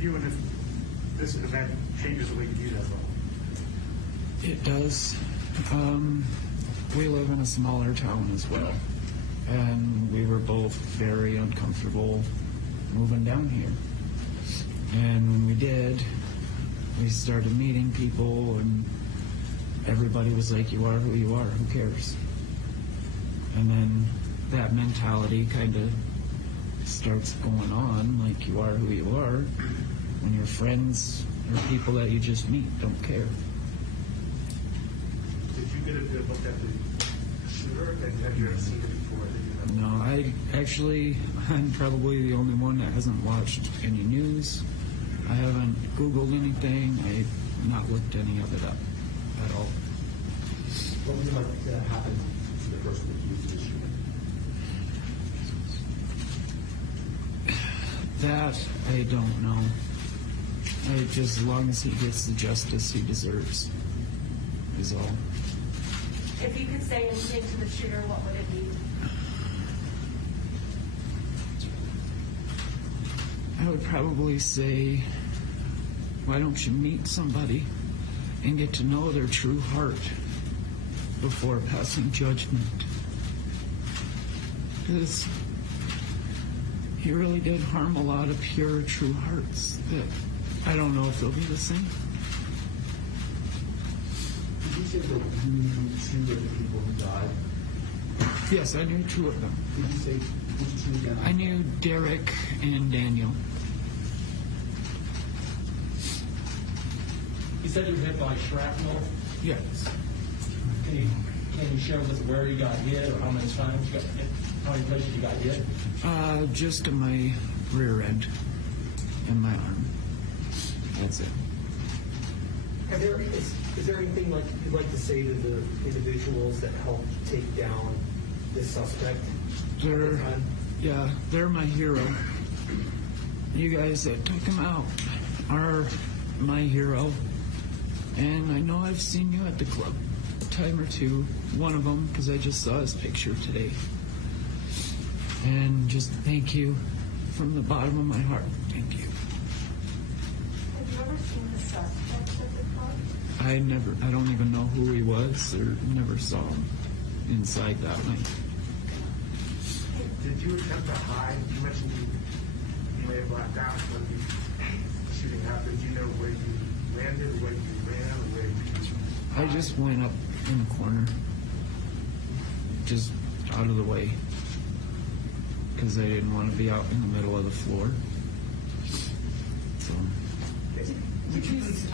you and if this event changes the way you view that role? It does. We live in a smaller town as well, and we were both very uncomfortable moving down here. And when we did, we started meeting people, and everybody was like, you are who you are, who cares? And then that mentality kind of starts going on, like you are who you are, when your friends or people that you just meet don't care. Did you get a good look at the shooter, and have you ever seen it before? No, I'm probably the only one that hasn't watched any news. I haven't Googled anything. I've not looked any of it up at all. What would you like to happen to the person that used the shooting? That I don't know. Just as long as he gets the justice he deserves, is all. If you could say anything to the shooter, what would it be? I would probably say, why don't you meet somebody and get to know their true heart before passing judgment? Because he really did harm a lot of pure, true hearts that I don't know if they'll be the same. Did you say that you knew two of the people who died? Yes, I knew two of them. Did you say which two again? I knew Derek and Daniel. You said you were hit by shrapnel. Yes. Can you share with us where you got hit or how many times you got hit? How many places you got hit? Just in my rear end and my arm. That's it. Is there anything like you'd like to say to the individuals that helped take down this suspect? They're my hero. You guys that took him out are my hero. And I know I've seen you at the club a time or two. One of them, because I just saw his picture today. And just thank you from the bottom of my heart. Thank you. Have you ever seen the suspect at the club? I don't even know who he was or never saw him inside that night. Did you attempt to hide? You mentioned you may have blacked out when the shooting happened. Do you know where you landed, where you ran, or where you... I just went up in the corner, just out of the way, because I didn't want to be out in the middle of the floor. So. Would you please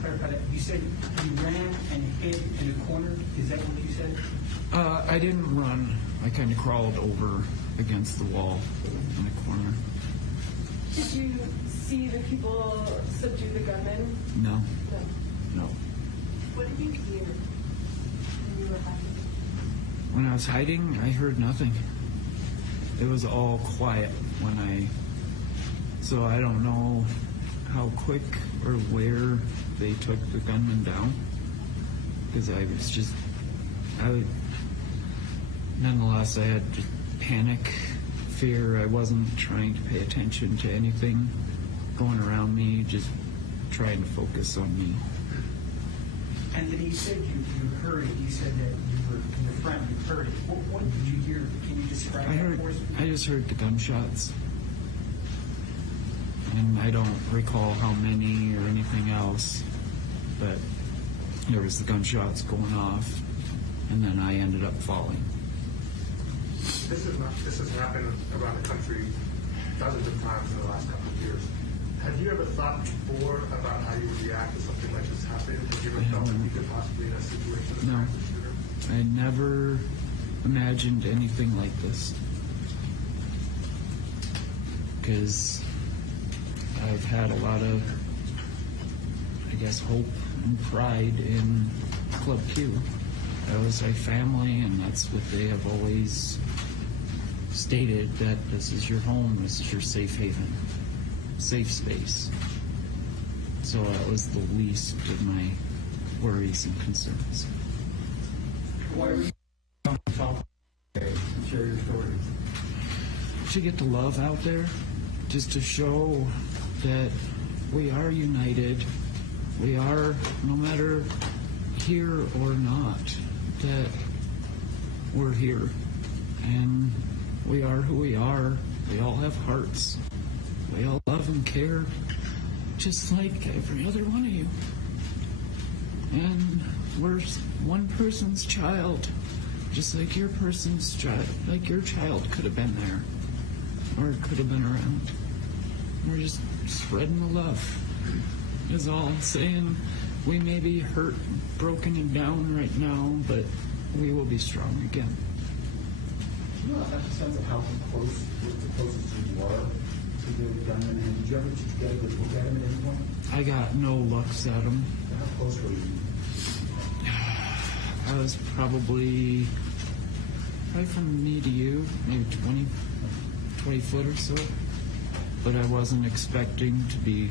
clarify that? You said you ran and hid in a corner. Is that what you said? I didn't run. I kind of crawled over against the wall in a corner. Did you see the people subdue the gunman? No. No. What did you hear when you were hiding? When I was hiding, I heard nothing. It was all quiet so I don't know how quick or where they took the gunman down, because nonetheless, I had just panic, fear. I wasn't trying to pay attention to anything going around me, just trying to focus on me. And then you said you heard it. You said that you were in the front. You heard it. What did you hear? Can you describe that for us? I just heard the gunshots. And I don't recall how many or anything else, but there was the gunshots going off, and then I ended up falling. This has happened around the country dozens of times in the last couple of years. Have you ever thought before about how you would react to something like this happening? Have you ever felt that you could possibly be in a situation as No. a shooter? I never imagined anything like this, because I've had a lot of, hope and pride in Club Q. That was my family, and that's what they have always stated, that this is your home, this is your safe haven, safe space. So that was the least of my worries and concerns. Why were you share your stories? To get the love out there, just to show that we are united. We are, no matter here or not, that we're here. And we are who we are. We all have hearts. We all love and care, just like every other one of you. And we're one person's child, just like your person's child, like your child could have been there, or could have been around. We're just spreading the love, is all I'm saying. We may be hurt, broken, and down right now, but we will be strong again. Do you have a sense of how close, the closest you were to the gunman? And did you ever get a look at him at any point? I got no looks at him. How close were you? I was probably from me to you, maybe 20 foot or so. But I wasn't expecting to be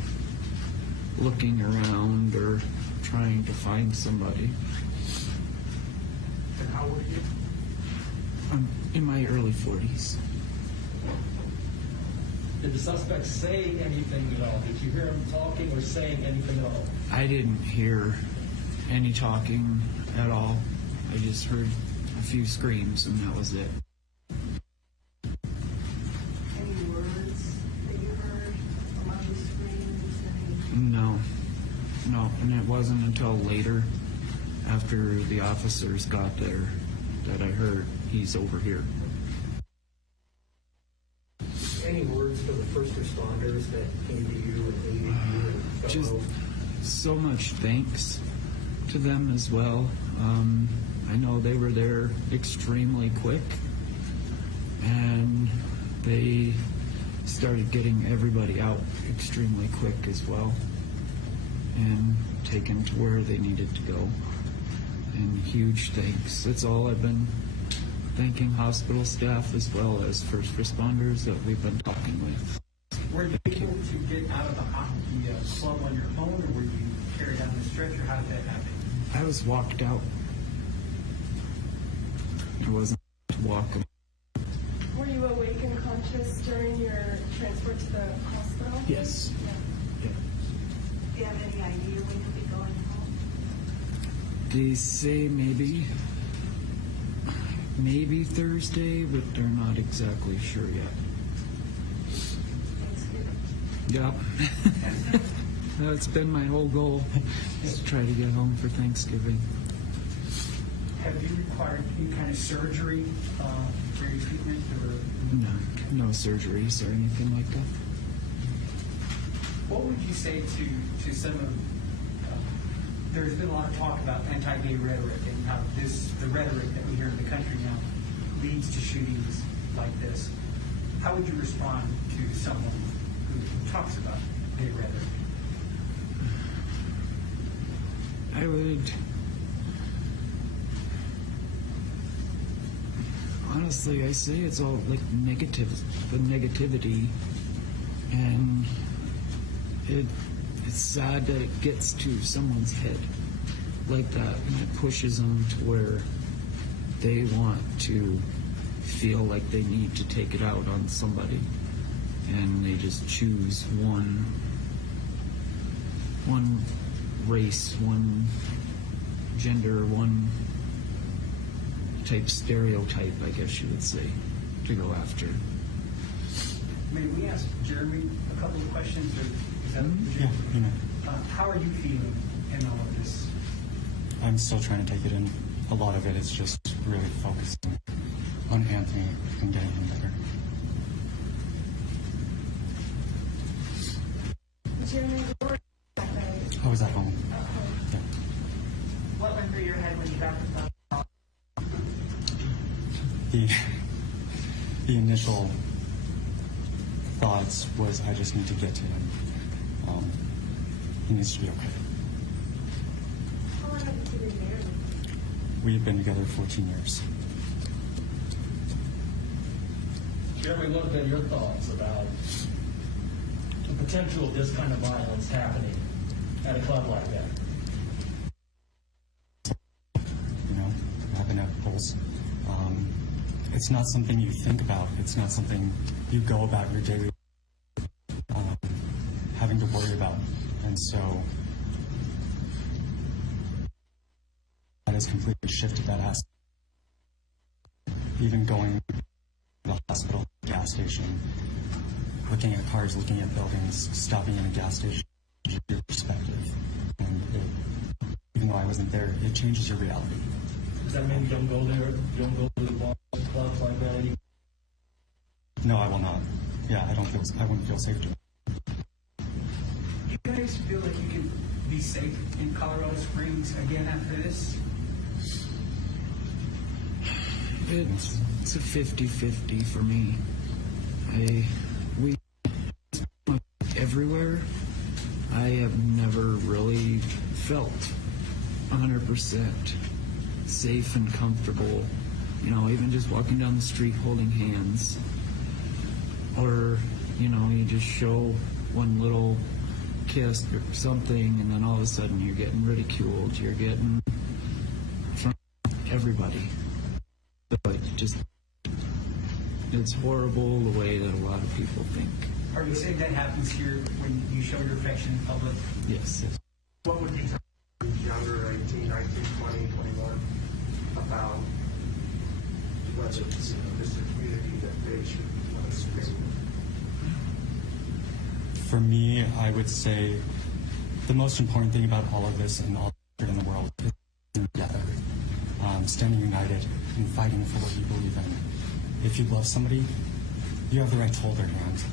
looking around or trying to find somebody. And how old are you? I'm in my early 40s. Did the suspect say anything at all? Did you hear him talking or saying anything at all? I didn't hear any talking at all. I just heard a few screams, and that was it. Any words that you heard among the screams? No, and it wasn't until later, after the officers got there, that I heard he's over here. Any words from the first responders that came to you and aided you and got Just out? so much thanks to them as well. I know they were there extremely quick, and they started getting everybody out extremely quick as well, and taken to where they needed to go. And huge thanks. That's all I've been thanking hospital staff as well as first responders that we've been talking with. Were you able to get out of the club on your own, or were you carried down the stretcher? How did that happen? I was walked out. I wasn't walking. Were you awake and conscious during your transport to the hospital? Yes. Yeah. Do you have any idea when you'll be going home? They say maybe Thursday, but they're not exactly sure yet. Thanksgiving. Yep. That's been my whole goal, is to try to get home for Thanksgiving. Have you required any kind of surgery for your treatment, or No surgeries or anything like that. what would you say to some of? There's been a lot of talk about anti-gay rhetoric and how the rhetoric that we hear in the country now leads to shootings like this. How would you respond to someone who talks about gay rhetoric? I would honestly, I say it's all like the negativity, and it's sad that it gets to someone's head like that, and it pushes them to where they want to feel like they need to take it out on somebody, and they just choose one race, one gender, one type stereotype, I guess you would say, to go after. May we ask Jeremy a couple of questions? Or is that Yeah. how are you feeling in all of this? I'm still trying to take it in. A lot of it is just really focusing on Anthony and getting him better. Jeremy, where were you that night? I was at home. Yeah. What went through your head when you got the phone? The initial thoughts was I just need to get to him. He needs to be okay. How long have you been married? We've been together 14 years. Jeremy, what have been your thoughts about the potential of this kind of violence happening at a club like that? You know, happen at Pulse. It's not something you think about. It's not something you go about your daily having to worry about. And so that has completely shifted that aspect. Even going to the hospital, gas station, looking at cars, looking at buildings, stopping in a gas station, changes your perspective. And even though I wasn't there, it changes your reality. Does that mean you don't go there? You don't go to the bars, clubs like that anymore? No, I will not. Yeah, I wouldn't feel safe doing it. You guys feel like you can be safe in Colorado Springs again after this? It's a 50-50 for me. We everywhere. I have never really felt 100% safe and comfortable. You know, even just walking down the street holding hands, or you just show one little kiss or something, and then all of a sudden you're getting ridiculed. You're getting from everybody. Like, it's horrible the way that a lot of people think. Are you saying that happens here when you show your affection in public? Yes. What would you tell younger, 18, 19, 20, 21, about whether it's this is a community that they should want to screen? For me, I would say the most important thing about all of this and all in the world is together, standing united and fighting for what you believe in. If you love somebody, you have the right to hold their hand.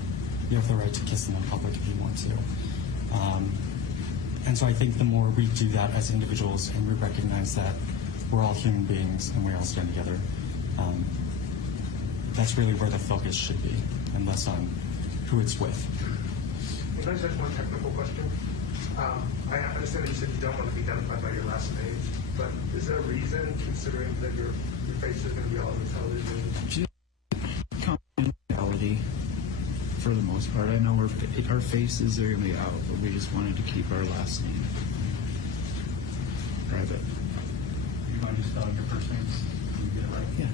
You have the right to kiss them in public if you want to. And so I think the more we do that as individuals and we recognize that we're all human beings and we all stand together, that's really where the focus should be, and less on who it's with. Can I just one technical question? I understand that you said you don't want to be identified by your last name, but is there a reason, considering that your face is going to be all over television? Just confidentiality, for the most part. I know our faces are going to be out, but we just wanted to keep our last name private. You mind just spelling your first name? Can you get it right? Yeah.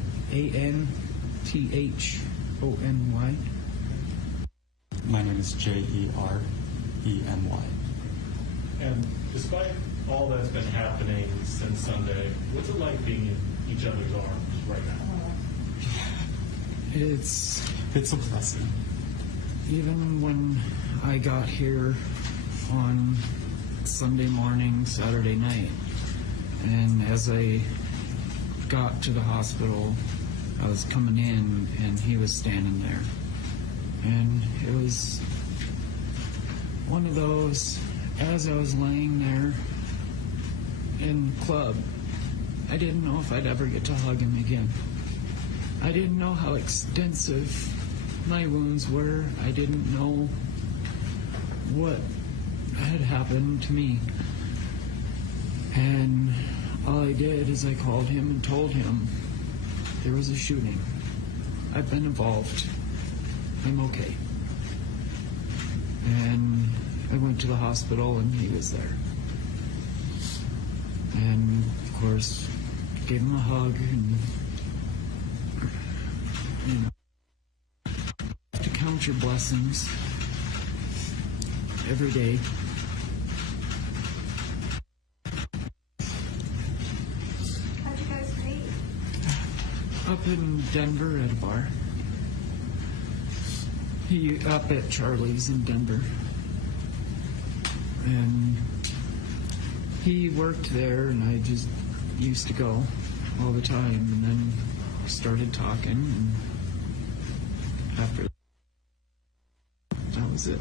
ANTHONY. My name is Jeremy. And despite all that's been happening since Sunday, what's it like being in each other's arms right now? It's a blessing. even when I got here on Sunday morning, Saturday night, and as I got to the hospital, I was coming in and he was standing there. And it was one of those, as I was laying there in the club, I didn't know if I'd ever get to hug him again. I didn't know how extensive my wounds were. I didn't know what had happened to me. And all I did is I called him and told him there was a shooting. I've been involved. I'm okay. And I went to the hospital and he was there. And of course, gave him a hug and, you know, to count your blessings every day. How'd you guys meet? Up in Denver at a bar. He up at Charlie's in Denver. And he worked there and I just used to go all the time, and then started talking, and after that was it.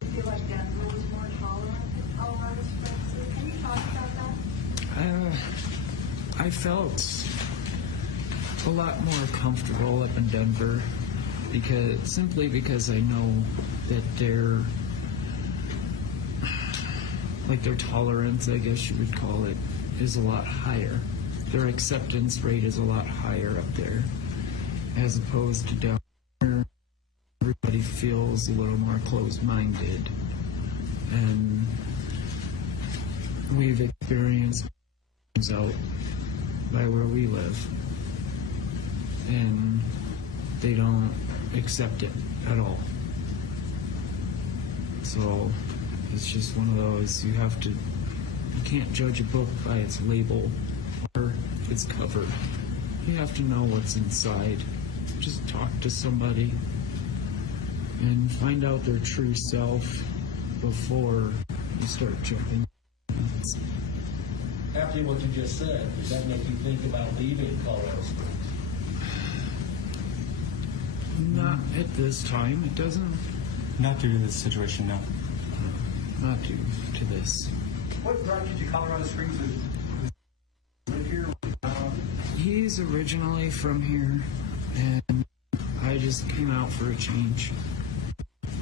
I feel like Denver was more tolerant than Colorado Springs. Can you talk about that? I felt a lot more comfortable up in Denver simply because I know that their tolerance, I guess you would call it, is a lot higher. Their acceptance rate is a lot higher up there, as opposed to down here. Everybody feels a little more closed-minded, and we've experienced things out by where we live, and they don't accept it at all. So it's just one of those, you can't judge a book by its label or its cover. You have to know what's inside. Just talk to somebody and find out their true self before you start jumping. After what you just said, does that make you think about leaving Colorado Springs? Not at this time, it doesn't. Not due to this situation, no. Not due to this. What brought you to Colorado Springs? Live here? He's originally from here, and I just came out for a change.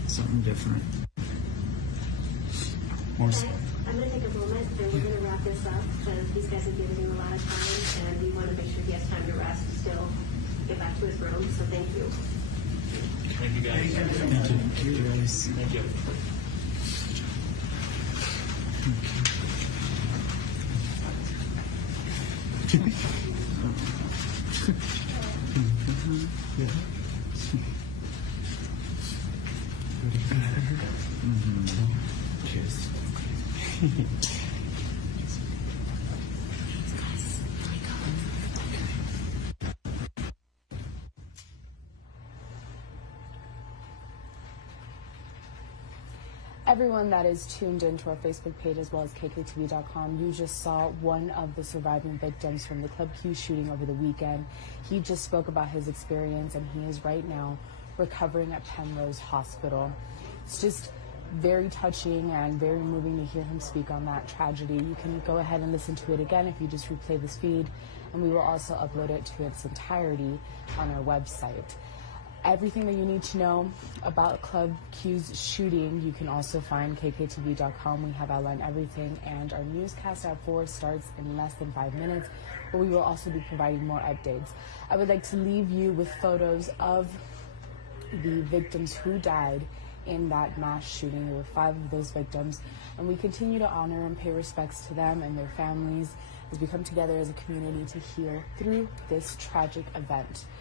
Something different. Okay, I'm going to take a moment and we're going to wrap this up because these guys have given him a lot of time and we want to make sure he has time to rest and still get back to his room. So thank you. Thank you, guys. Thank you, guys. Thank you. Cheers. Everyone that is tuned into our Facebook page as well as KKTV.com, you just saw one of the surviving victims from the Club Q shooting over the weekend. He just spoke about his experience and he is right now recovering at Penrose Hospital. It's just very touching and very moving to hear him speak on that tragedy. You can go ahead and listen to it again if you just replay this feed, and we will also upload it to its entirety on our website. Everything that you need to know about Club Q's shooting, you can also find KKTV.com. We have outlined everything, and our newscast at 4 starts in less than 5 minutes, where we will also be providing more updates. I would like to leave you with photos of the victims who died in that mass shooting. There were 5 of those victims, and we continue to honor and pay respects to them and their families as we come together as a community to heal through this tragic event.